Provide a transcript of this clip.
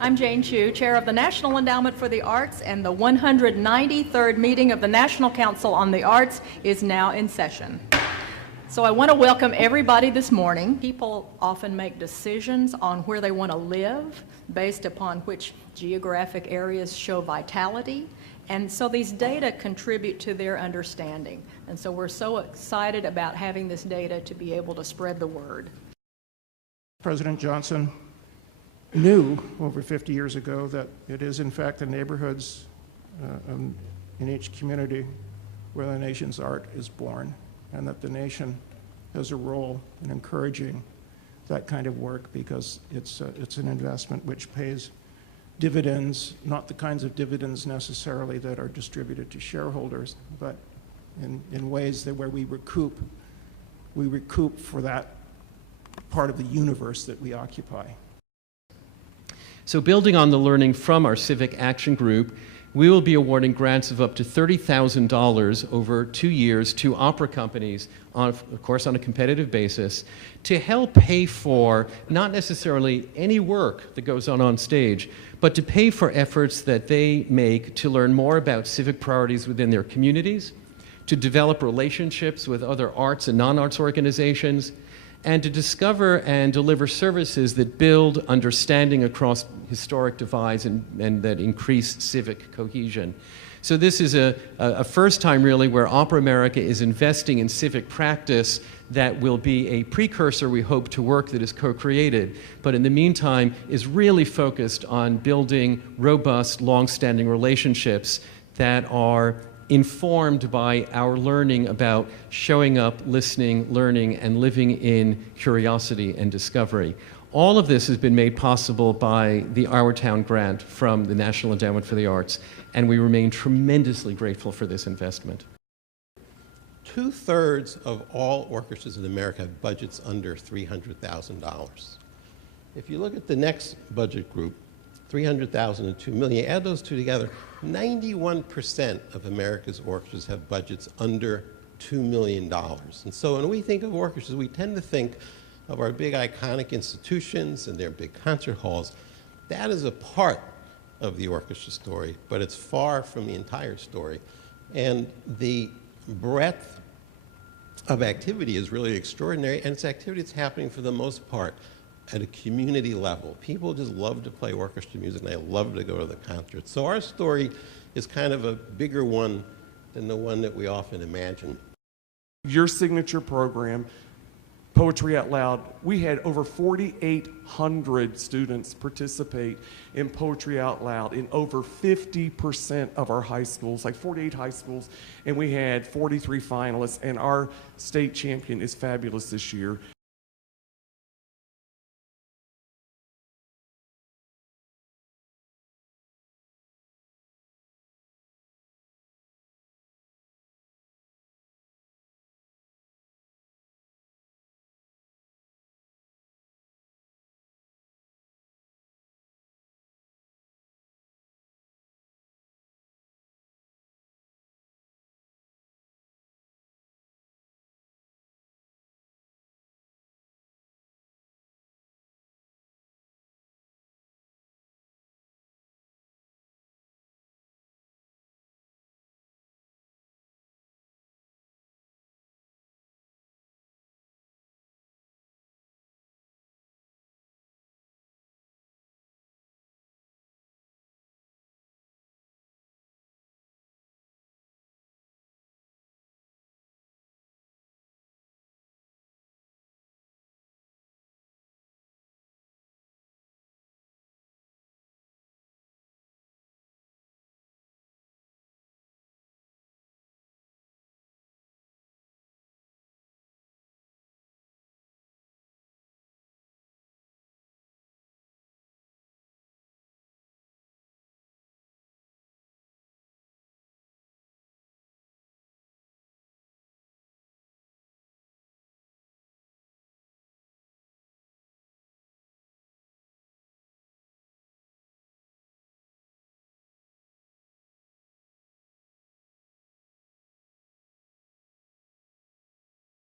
I'm Jane Chu, Chair of the National Endowment for the Arts, and the 193rd meeting of the National Council on the Arts is now in session. So I want to welcome everybody this morning. People often make decisions on where they want to live based upon which geographic areas show vitality, and so these data contribute to their understanding. And so we're so excited about having this data to be able to spread the word. President Johnson knew over 50 years ago that it is in fact the neighborhoods in each community where the nation's art is born, and that the nation has a role in encouraging that kind of work because it's an investment which pays dividends, not the kinds of dividends necessarily that are distributed to shareholders, but in ways that where we recoup for that part of the universe that we occupy. So building on the learning from our Civic Action Group, we will be awarding grants of up to $30,000 over 2 years to opera companies, of course on a competitive basis, to help pay for not necessarily any work that goes on stage, but to pay for efforts that they make to learn more about civic priorities within their communities, to develop relationships with other arts and non-arts organizations, and to discover and deliver services that build understanding across historic divides and that increase civic cohesion. So this is a first time really where Opera America is investing in civic practice that will be a precursor, we hope, to work that is co-created, but in the meantime is really focused on building robust, long-standing relationships that are informed by our learning about showing up, listening, learning, and living in curiosity and discovery. All of this has been made possible by the Our Town grant from the National Endowment for the Arts, and we remain tremendously grateful for this investment. 2/3 of all orchestras in America have budgets under $300,000. If you look at the next budget group, 300,000 and 2 million, add those two together, 91% of America's orchestras have budgets under $2 million. And so when we think of orchestras, we tend to think of our big iconic institutions and their big concert halls. That is a part of the orchestra story, but it's far from the entire story. And the breadth of activity is really extraordinary, and it's activity that's happening for the most part at a community level. People just love to play orchestra music and they love to go to the concerts. So our story is kind of a bigger one than the one that we often imagine. Your signature program, Poetry Out Loud, we had over 4,800 students participate in Poetry Out Loud in over 50% of our high schools, like 48 high schools, and we had 43 finalists, and our state champion is fabulous this year.